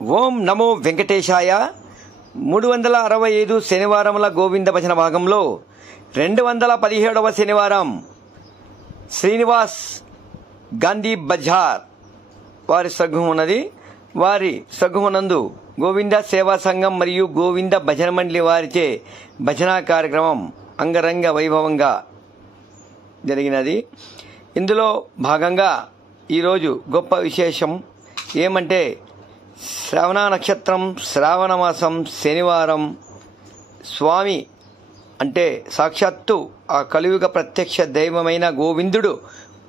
ఓం నమో వెంకటేశాయ. 365 శనివారముల గోవింద భజన భాగంలో 217వ శనివారం శ్రీనివాస్ గాంధీ బజార్ వారి సగ్గు ఉన్నది. వారి సగ్గునందు గోవింద సేవా సంఘం మరియు గోవింద భజన మండలి వారిచే భజన కార్యక్రమం అంగరంగ వైభవంగా జరిగినది. ఇందులో భాగంగా ఈరోజు గొప్ప విశేషం ఏమంటే శ్రవణ నక్షత్రం, శ్రావణ మాసం, శనివారం, స్వామి అంటే సాక్షాత్తు ఆ కలియుగ ప్రత్యక్ష దైవమైన గోవిందుడు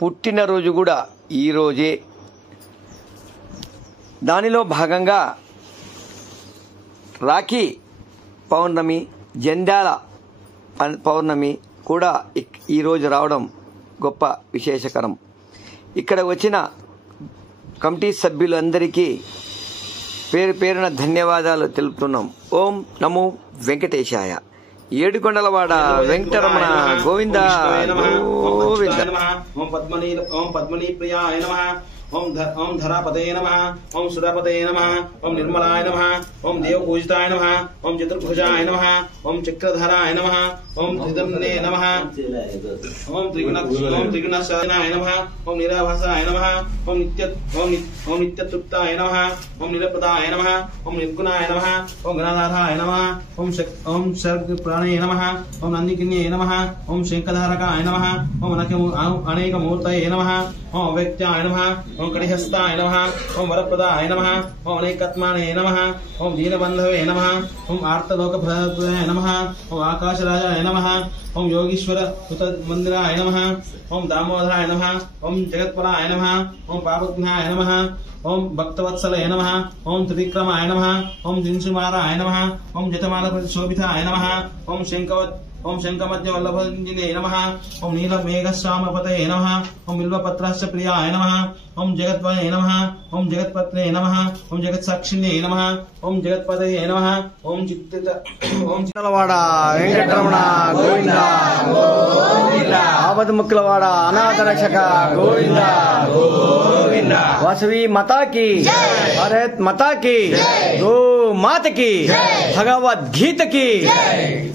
పుట్టినరోజు కూడా ఈరోజే. దానిలో భాగంగా రాఖీ పౌర్ణమి, జంధ్యాల పౌర్ణమి కూడా ఈరోజు రావడం గొప్ప విశేషకరం. ఇక్కడ వచ్చిన కమిటీ సభ్యులందరికీ పేరు పేరున ధన్యవాదాలు తెలుపుతున్నాం. ఓం నమో వెంకటేశాయ. ఏడుకొండలవాడ వెంకటరమణ గోవింద గోవింద. ఓం పద్మనీ ప్రియాయ నమః. ఓం ధరాపతయ నమః. ఓం సురాపతయ నమః. ఓం నిర్మలాయ నమః. ఓం దేవపూజితాయ నమః. ఓం చతుర్భుజాయ నమః. ఓం చక్రధరాయ నమః. ఓం త్రిదమ్నే నమః. ఓం త్రిగుణశయనాయ నమః. ఓం నిరాభాసాయ నమః. ఓం నిత్యతృప్తాయ నమః. ఓం నిరపదాయ నమః. ఓం నిర్గుణాయ నమః. ఓం గణనాథాయ నమః. ఓం సర్గ ప్రాణాయ నమః. ఓం నందికిన్యే నమః. ఓం శంఖధారకాయ నమః. ఓం అనేక మూర్తయే నమః. ఓం అవ్యక్తాయ నమః. ఓం కడిహస్తాయ నమః. ఓం వరప్రదాయ నమః. ఓం అనేకత్మానే నమః. ఓం దీనబంధవే నమః. ఓం ఆర్తలోకప్రదాయ నమః. ఓం ఆకాశరాజాయ నమః. ఓం యోగీశ్వర సుత మందిరాయ నమః. ఓం దామోదరాయ నమః. ఓం జగత్పరాయ నమః. ఓం పాపజ్ఞాయ నమః. ఓం భక్తవత్సలయ నమః. ఓం త్రివిక్రమాయ నమః. ఓం దిన్సుమారాయ నమః. ఓం జతమాల ప్రతిశోభితాయ నమః. ఓం శంఖమధ్య వల్లభంజినే నమః. ఓం నీలమేఘశ్యామపతయే నమః. ఓం బిల్వపత్రాశ్చ ప్రియాయ నమః. ఓం జగద్వయే నమః. ఓం జగత్పత్రే నమః. ఓం జగత్సాక్షిణ్యే నమః. ఓం జగత్పతయే నమః. ఓం చిత్తలవాడ వెంకటరమణ గోవింద గోవింద. ఆపదముక్కులవాడ అనాథ రక్షక గోవింద గోవింద. వాసవి మాతాకి, భారత్ మాతాకి, గో మాతకి, భగవద్గీతకి. Hare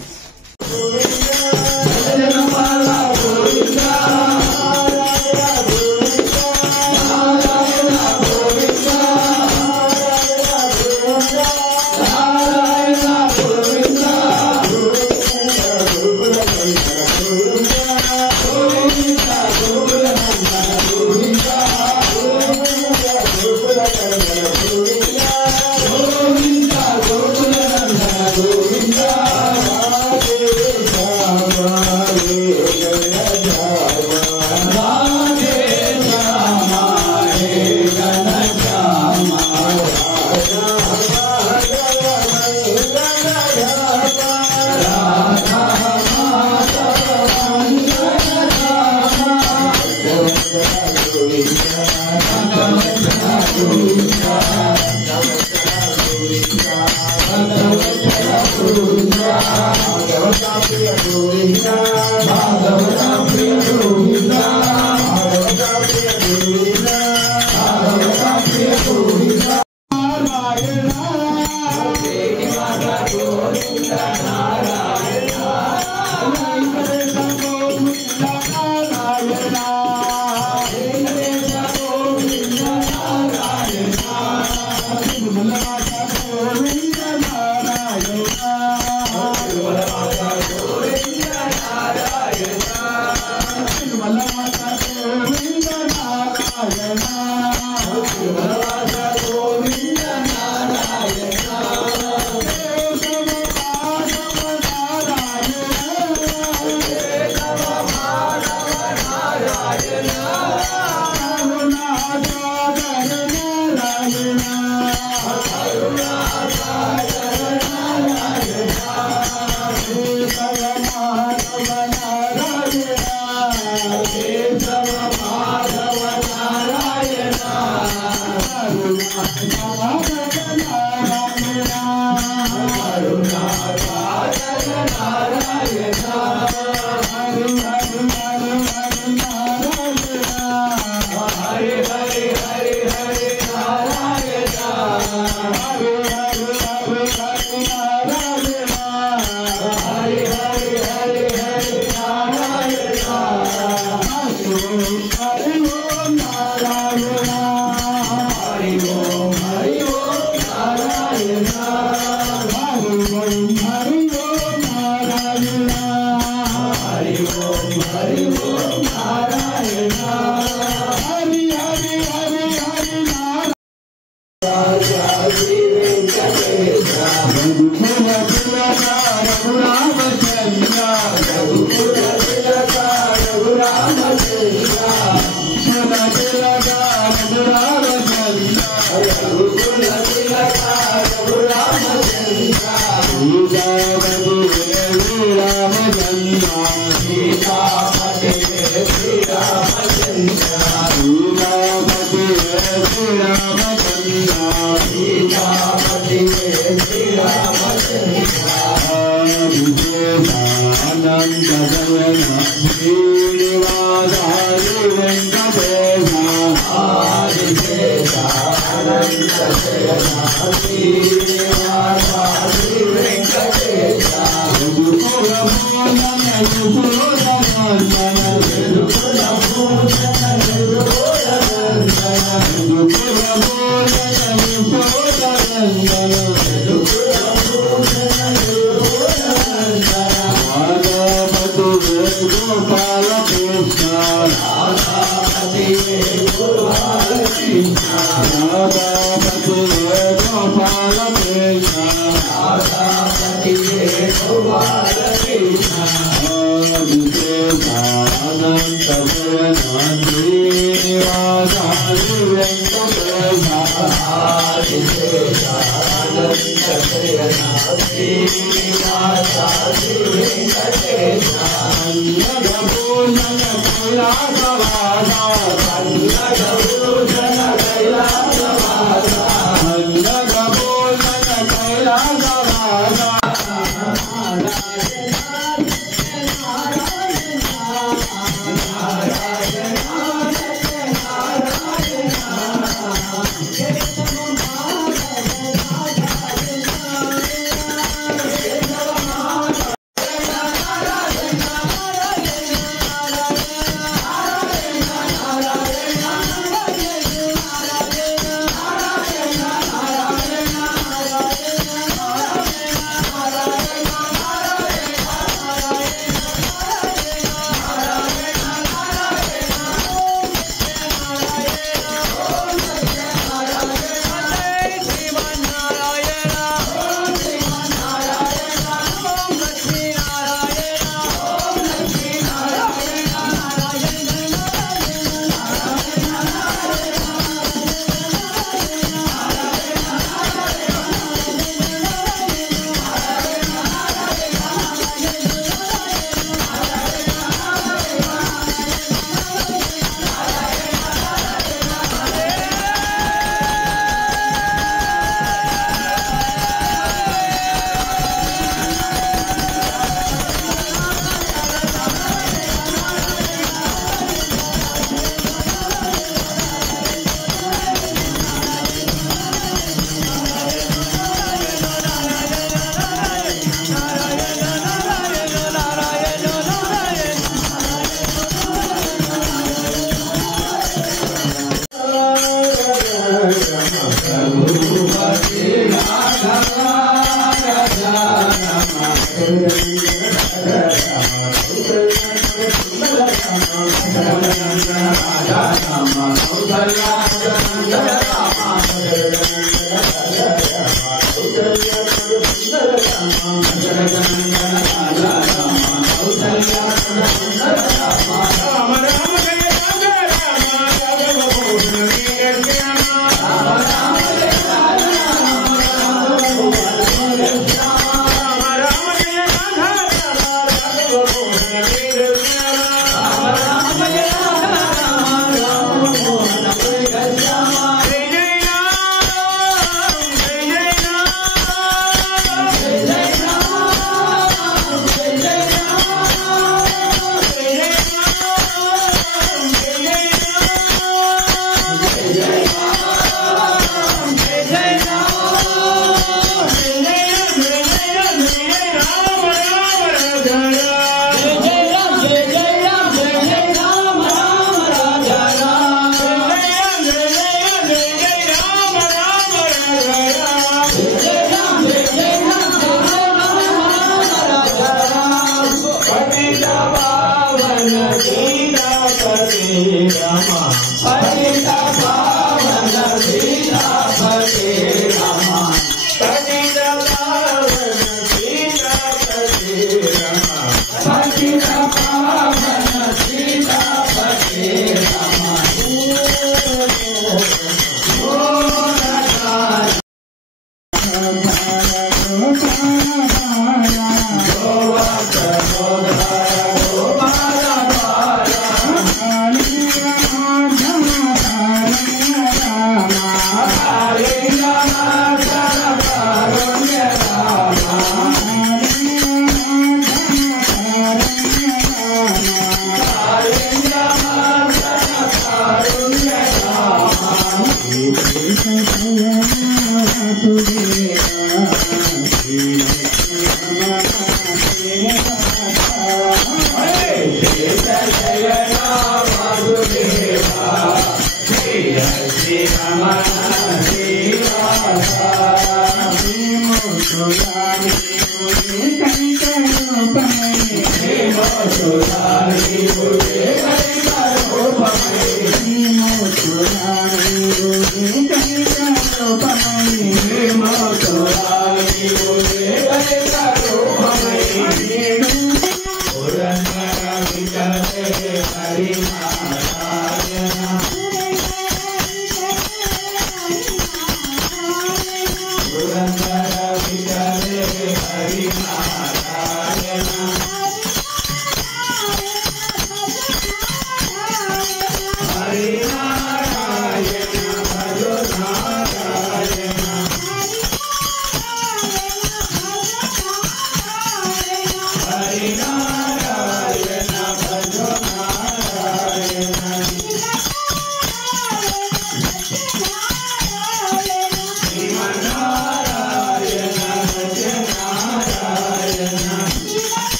जय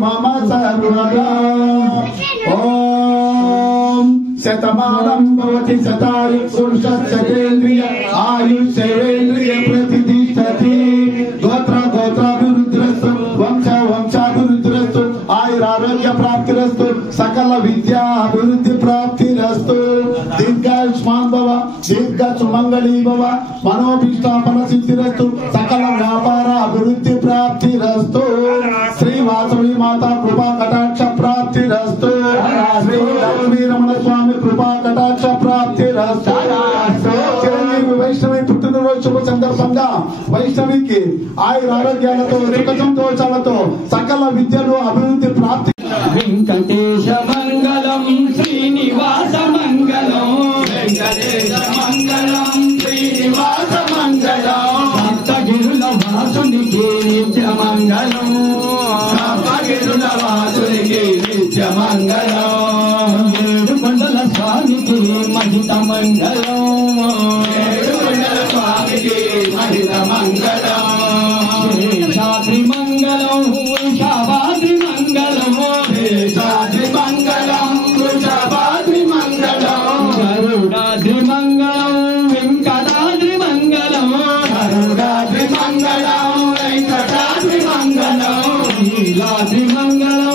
मम सर्वदा ओम शतमानं भवति शतायु पुरुषस्येन्द्रिय आयुष्येन्द्रिय प्रतिष्ठति गोत्र गोत्राभिवृद्धिरस्तु वंश वंशाभिवृद्धिरस्तु आयुरारोग्य प्राप्तिरस्तु सकल विद्या अभिवृद्धि प्राप्तिरस्तु दीर्घायुष्मान् भव दीर्घ सुमंगली भव मनोभीष्टाफल सिद्धिरस्तु सकल व्यापार अभिवृद्धि प्राप्तिरस्तु श्री वासवी माता कृपा कटाक्ष प्राप्तिरस्तु श्री लक्ष्मी रमण स्वामी कृपा कटाक्ष प्राप्तिरस्तु చిరంజీవి వైష్ణవి పుట్టినరోజు శుభ సందర్భంగా వైష్ణవికి ఆయుర ఆరోగ్యాలతో సుఖ సంతోషాలతో సకల విద్యలు అభివృద్ధి ప్రాప్తి వెంకటేశ మంగళం శ్రీనివాస మంగళం వెంకటేశ మంగళం శ్రీనివాస మంగళం సప్తగిరుల వాసునికి నిత్య మంగళం సప్తగిరుల వాసునికి నిత్య మంగళం ఏడుకొండల స్వామికి మహిత మంగళం ఏడుకొండల స్వామికి మహిత మంగళం శేషాద్రి మంగళం వృషభాద్రి మంగళం శేషాద్రి మంగళం వృషభాద్రి మంగళం గరుడాద్రి మంగళం వెంకటాద్రి మంగళం గరుడాద్రి మంగళం వెంకటాద్రి మంగళం నీలాద్రి మంగళం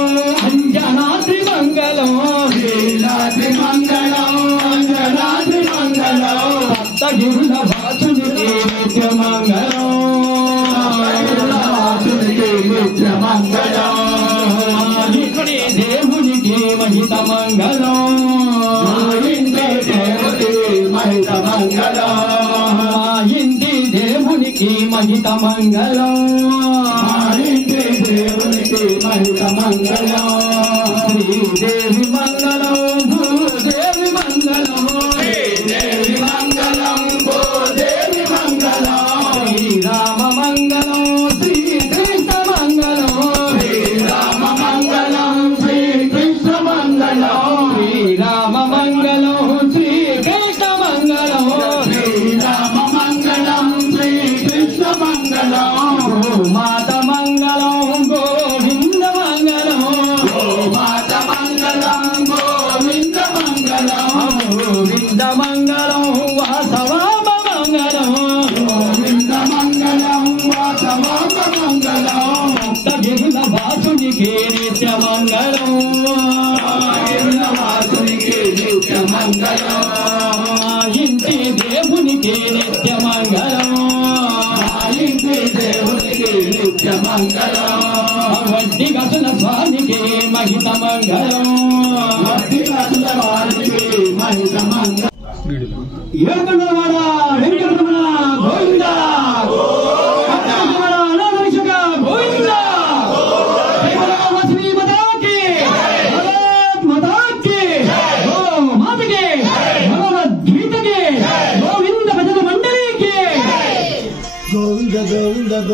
అంజనాద్రి మంగళం నీలాద్రి మంగళం అంజనాద్రి మంగళం సప్తగిరుల వాసునికి నిత్య మంగళం నిత్య మంగళం ఇక్కడే దేవునికి మహిత మంగళం ఇంటి దేవునికి మహిత మంగళం ఇంటి దేవునికి మహిత మంగళం ఇంటి దేవునికి మహిత మంగళం శ్రీదేవి మంగళం భూదేవి మంగళం శ్రీదేవి మంగళం భూదేవి మంగళం శ్రీరామ మంగళం శ్రీకృష్ణ మంగళం శ్రీరామ మంగళం శ్రీకృష్ణ మంగళం శ్రీరామ మంగళం శ్రీకృష్ణ మంగళం శ్రీరామ మంగళం శ్రీకృష్ణ మంగళం మాత మంగళం గోవింద మంగళం మాత మంగళం గోవింద మంగళం గోవింద మంగళం వాసవామ మంగళం గోవింద మంగళం వాసవామ మంగళం సప్తగిరుల వాసునికి నిత్య మంగళం వాసునికి నిత్య మంగళం ఇంటి దేవునికి నిత్య మంగళం ఇంటి దేవునికి నిత్య మంగళం వడ్డీ గసుల స్వామికి మహిత మంగళం వడ్డీ గసుల వారికి మహిత మంగళం ఏడుకొండలవాడ